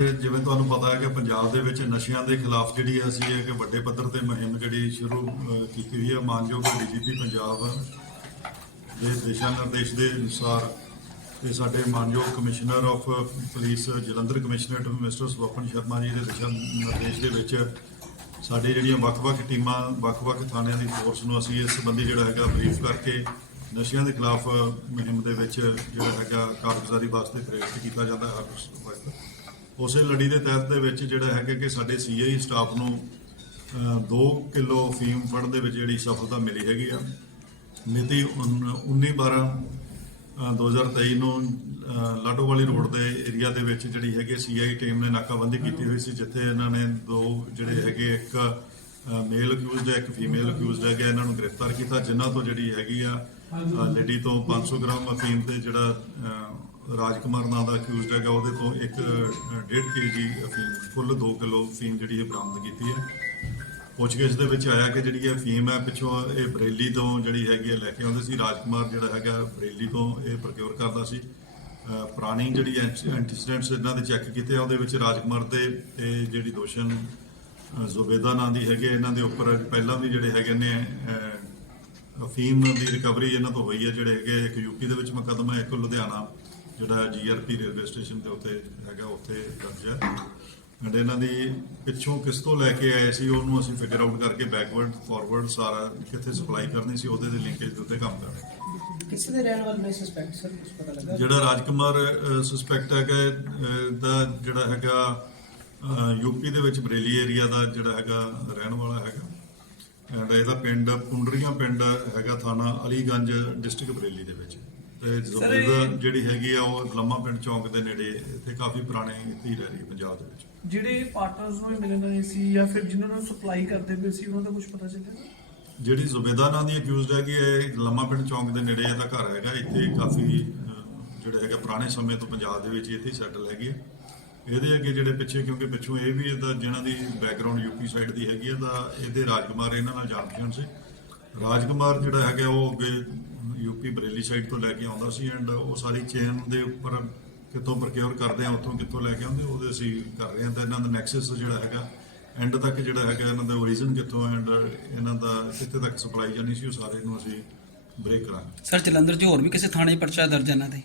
ਜਿਵੇਂ ਤੁਹਾਨੂੰ ਪਤਾ ਹੈ ਕਿ ਪੰਜਾਬ ਦੇ ਵਿੱਚ ਨਸ਼ਿਆਂ ਦੇ ਖਿਲਾਫ ਜਿਹੜੀ ਅਸੀਂ ਇੱਕ ਵੱਡੇ ਪੱਧਰ ਤੇ ਮੁਹਿੰਮ ਜਿਹੜੀ ਸ਼ੁਰੂ ਕੀਤੀ ਹੋਈ ਹੈ। ਮਾਨਯੋਗ ਡੀਜੀਪੀ ਪੰਜਾਬ ਦੇ ਦਿਸ਼ਾ ਨਿਰਦੇਸ਼ ਦੇ ਅਨੁਸਾਰ ਤੇ ਸਾਡੇ ਮਾਨਯੋਗ commissioner of police Jalandhar commissionerate mister Swapan Sharma ji ਦੇ ਦਿਸ਼ਾ ਨਿਰਦੇਸ਼ ਦੇ ਵਿੱਚ ਸਾਡੀ ਜਿਹੜੀਆਂ ਵੱਖ-ਵੱਖ ਟੀਮਾਂ, ਵੱਖ-ਵੱਖ ਥਾਣਿਆਂ ਦੀ ਫੋਰਸ ਨੂੰ ਅਸੀਂ ਇਸ ਸੰਬੰਧੀ ਜਿਹੜਾ ਹੈਗਾ ਬਰੀਫ ਕਰਕੇ ਨਸ਼ਿਆਂ ਦੇ ਖਿਲਾਫ ਮੁਹਿੰਮ ਦੇ ਵਿੱਚ ਜਿਹੜਾ ਹੈਗਾ ਕਾਰਗੁਜ਼ਾਰੀ ਵਾਸਤੇ ਪ੍ਰੇਰਿਤ ਕੀਤਾ ਜਾਂਦਾ ਹੈ। ਹਰ ਵਕਤ ਉਸੇ ਲੜੀ ਦੇ ਤਹਿਤ ਦੇ ਵਿੱਚ ਜਿਹੜਾ ਹੈਗਾ ਕਿ ਸਾਡੇ ਸੀਆਈ ਸਟਾਫ ਨੂੰ 2 ਕਿਲੋ ਫੀਮ ਫੜਨ ਦੇ ਵਿੱਚ ਜਿਹੜੀ ਸਫਲਤਾ ਮਿਲੀ ਹੈਗੀ ਆ। ਮਿਤੀ 19 12 2023 ਨੂੰ ਅਹ, ਲਾਡੋਵਾਲੀ ਰੋਡ ਦੇ ਏਰੀਆ ਦੇ ਵਿੱਚ ਜਿਹੜੀ ਹੈਗੀ ਸੀਆਈ ਟੀਮ ਨੇ ਨਾਕਾਬੰਦੀ ਕੀਤੀ ਹੋਈ ਸੀ ਜਿੱਥੇ ਇਹਨਾਂ ਨੇ ਦੋ ਜਿਹੜੇ ਹੈਗੇ ਇੱਕ ਮੇਲ ਅਕਿਊਜ਼ਡ ਹੈ ਇੱਕ ਫੀਮੇਲ ਅਕਿਊਜ਼ਡ ਹੈਗਾ ਇਹਨਾਂ ਨੂੰ ਗ੍ਰਿਫਤਾਰ ਕੀਤਾ ਜਿਨ੍ਹਾਂ ਤੋਂ ਜਿਹੜੀ ਹੈਗੀ ਆ ਲੇਡੀ ਤੋਂ 500 ਗ੍ਰਾਮ ਅਫੀਮ ਤੇ ਜਿਹੜਾ ਰਾਜਕੁਮਾਰ ਨਾਂ ਦਾ ਅਕਿਊਜ਼ਡ ਹੈਗਾ, ਉਹਦੇ ਤੋਂ ਇੱਕ 1.5 ਕੇਜੀ ਅਫੀਮ ਕੁੱਲ 2 ਕਿਲੋ ਅਫੀਮ ਜਿਹੜੀ ਇਹ ਬਰਾਮਦ ਕੀਤੀ ਹੈ। ਪੁੱਛਗਿੱਛ ਦੇ ਵਿੱਚ ਆਇਆ ਕਿ ਜਿਹੜੀ ਇਹ ਫੀਮ ਹੈ, ਪਿੱਛੋਂ ਇਹ ਬਰੇਲੀ ਤੋਂ ਜਿਹੜੀ ਹੈਗੀ ਹੈ ਲੈ ਕੇ ਆਉਂਦੇ ਸੀ। ਰਾਜਕੁਮਾਰ ਜਿਹੜਾ ਹੈਗਾ, ਬਰੇਲੀ ਤੋਂ ਇਹ ਪ੍ਰੋਕਿਉਰ ਕਰਦਾ ਸੀ। ਪੁਰਾਣੀ ਜਿਹੜੀ ਐਂਟੀਸੀਡੈਂਟਸ ਇਹਨਾਂ ਦੇ ਚੈੱਕ ਕੀਤੇ ਆ, ਉਹਦੇ ਵਿੱਚ ਰਾਜਕੁਮਾਰ ਦੇ ਇਹ ਜਿਹੜੀ ਦੋਸ਼ਣ, ਅਹ, ਜ਼ੁਬੈਦਾ ਨਾਂ ਦੀ ਹੈਗੇ ਇਹਨਾਂ ਦੇ ਉੱਪਰ ਪਹਿਲਾਂ ਵੀ ਜਿਹੜੇ ਹੈਗੇ ਨੇ ਅਫੀਮ ਦੀ ਰਿਕਵਰੀ ਇਹਨਾਂ ਤੋਂ ਹੋਈ ਹੈ, ਜਿਹੜੇ ਹੈਗੇ ਇੱਕ ਯੂਪੀ ਦੇ ਵਿੱਚ ਮੁਕੱਦਮਾ ਇੱਕ ਲੁਧਿਆਣਾ। ਜਿਹੜਾ ਜੀਆਰਪੀ ਰੇਲਵੇ ਸਟੇਸ਼ਨ ਦੇ ਉੱਤੇ ਹੈਗਾ ਉੱਥੇ ਦਰਜ ਹੈ and ਇਹਨਾਂ ਦੀ ਪਿੱਛੋਂ ਕਿਸ ਤੋਂ ਲੈ ਕੇ ਆਏ ਸੀ ਉਹਨੂੰ ਅਸੀਂ ਫਿਗਰ ਆਊਟ ਕਰਕੇ ਬੈਕਵਰਡ ਫਾਰਵਰਡ ਸਾਰਾ ਕਿੱਥੇ ਸਪਲਾਈ ਕਰਨੀ ਸੀ ਉਹਦੇ ਦੇ ਲਿੰਕੇਜ ਦੇ ਉੱਤੇ ਕੰਮ ਕਰ ਰਹੇ ਹਾਂ। ਕਿਸੇ ਦੇ ਰਹਿਣ ਵਾਲੇ ਸਸਪੈਕਟ ਸਰ ਕੁਝ ਪਤਾ ਲੱਗਾ? ਜਿਹੜਾ ਰਾਜਕੁਮਾਰ ਸਸਪੈਕਟ ਹੈਗਾ ਦਾ ਜਿਹੜਾ ਹੈਗਾ ਯੂਪੀ ਦੇ ਵਿੱਚ ਬਰੇਲੀ ਏਰੀਆ ਦਾ ਜਿਹੜਾ ਹੈਗਾ ਰਹਿਣ ਵਾਲਾ ਹੈਗਾ। ਐਂਡ ਇਹਦਾ ਪਿੰਡ ਪੁੰਡਰੀਆਂ ਪਿੰਡ ਹੈਗਾ ਥਾਣਾ ਅਲੀਗੰਜ ਡਿਸਟ੍ਰਿਕਟ ਬਰੇਲੀ ਦੇ ਵਿੱਚ। ਤੇ ਜ਼ੁਬੈਦਾ ਜਿਹੜੀ ਹੈਗੀ ਆ ਉਹ ਲੰਮਾ ਪਿੰਡ ਚੌਂਕ ਦੇ ਨੇੜੇ ਇੱਥੇ ਕਾਫੀ ਪੁਰਾਣੇ ਹੀ ਰਹਿ ਪੰਜਾਬ ਦੇ ਵਿੱਚ। ਜਿਹੜੇ ਪਾਰਟਨਰਸ ਨੂੰ ਮਿਲਣ ਆਏ ਸੀ ਜਾਂ ਫਿਰ ਜਿਨ੍ਹਾਂ ਨੂੰ ਸਪਲਾਈ ਕਰਦੇ ਪਏ ਸੀ ਉਹਨਾਂ ਦਾ ਕੁਝ ਪਤਾ ਚੱਲਿਆ? ਜਿਹੜੀ ਜ਼ੁਬੈਦਾ ਨਾਂ ਦੀ ਅਕਿਊਜ਼ਡ ਹੈ ਕਿ ਇਹ ਲੰਮਾ ਪਿੰਡ ਚੌਂਕ ਦੇ ਨੇੜੇ ਇਹਦਾ ਘਰ ਹੈਗਾ ਇੱਥੇ ਕਾਫੀ ਜਿਹੜਾ ਹੈਗਾ ਪੁਰਾਣੇ ਸਮੇਂ ਤੋਂ ਪੰਜਾਬ ਦੇ ਵਿੱਚ ਇੱਥੇ ਸੈਟਲ ਹੈਗੀ ਹੈ। ਇਹਦੇ ਅੱਗੇ ਜਿਹੜੇ ਪਿੱਛੇ ਕਿਉਂਕਿ ਪਿੱਛੋਂ ਇਹ ਵੀ ਇਹਦਾ ਜਿਹਨਾਂ ਦੀ ਬੈਕਗ੍ਰਾਉਂਡ ਯੂਪੀ ਸਾਈਡ ਦੀ ਹੈਗੀ ਹੈ ਤਾਂ ਇਹਦੇ ਰਾਜਕੁਮਾਰ ਇਹਨਾਂ ਨਾਲ ਜਾਣ ਪਛਾਣ ਸੀ ਰਾਜਕੁਮਾਰ ਜਿਹੜਾ ਹੈਗਾ ਉਹ ਅੱਗੇ ਯੂਪੀ ਬਰੇਲੀ ਸਾਈਡ ਤੋਂ ਲੈ ਕੇ ਆਉਂਦਾ ਸੀ ਐਂਡ ਉਹ ਸਾਰੀ ਚੇਨ ਦੇ ਉੱਪਰ ਕਿੱਥੋਂ ਪ੍ਰੋਕਿਉਰ ਕਰਦੇ ਆ ਉੱਥੋਂ ਕਿੱਥੋਂ ਲੈ ਕੇ ਆਉਂਦੇ ਉਹਦੇ ਅਸੀਂ ਕਰ ਰਹੇ ਹਾਂ ਤਾਂ ਇਹਨਾਂ ਦਾ ਨੈਕਸਸ ਜਿਹੜਾ ਹੈਗਾ ਐਂਡ ਤੱਕ ਜਿਹੜਾ ਹੈਗਾ ਇਹਨਾਂ ਦਾ origin ਕਿੱਥੋਂ ਐਂਡ ਇਹਨਾਂ ਦਾ ਕਿੱਥੇ ਤੱਕ ਸਪਲਾਈ ਜਾਣੀ ਸੀ ਉਹ ਸਾਰੇ ਨੂੰ ਅਸੀਂ ਬ੍ਰੇਕ ਕਰਾਂਗੇ। ਸਰ ਜਲੰਧਰ 'ਚ ਹੋਰ ਵੀ ਕਿਸੇ ਥਾਣੇ ਪਰਚਾ ਦਰਜ ਇਹਨਾਂ ਦੇ?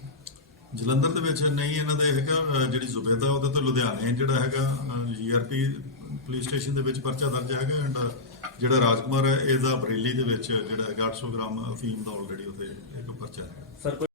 ਜਲੰਧਰ ਦੇ ਵਿੱਚ ਨਹੀਂ ਇਹਨਾਂ ਦੇ ਹੈਗਾ ਜਿਹੜੀ ਜ਼ੁਬੈਦਾ ਉਹਦੇ ਤੋਂ ਲੁਧਿਆਣੇ ਜਿਹੜਾ ਹੈਗਾ ਜੀਆਰਪੀ ਪੁਲਿਸ ਸਟੇਸ਼ਨ ਦੇ ਵਿੱਚ ਪਰਚਾ ਦਰਜ ਹੈਗਾ ਐਂਡ ਜਿਹੜਾ ਰਾਜਕੁਮਾਰ ਹੈ, ਇਹਦਾ ਬਰੇਲੀ ਦੇ ਵਿੱਚ ਜਿਹੜਾ ਹੈਗਾ 800 ਗ੍ਰਾਮ ਅਫੀਮ ਦਾ ਆਲਰੇਡੀ ਉਹਦੇ ਇੱਕ ਪਰਚਾ ਹੈ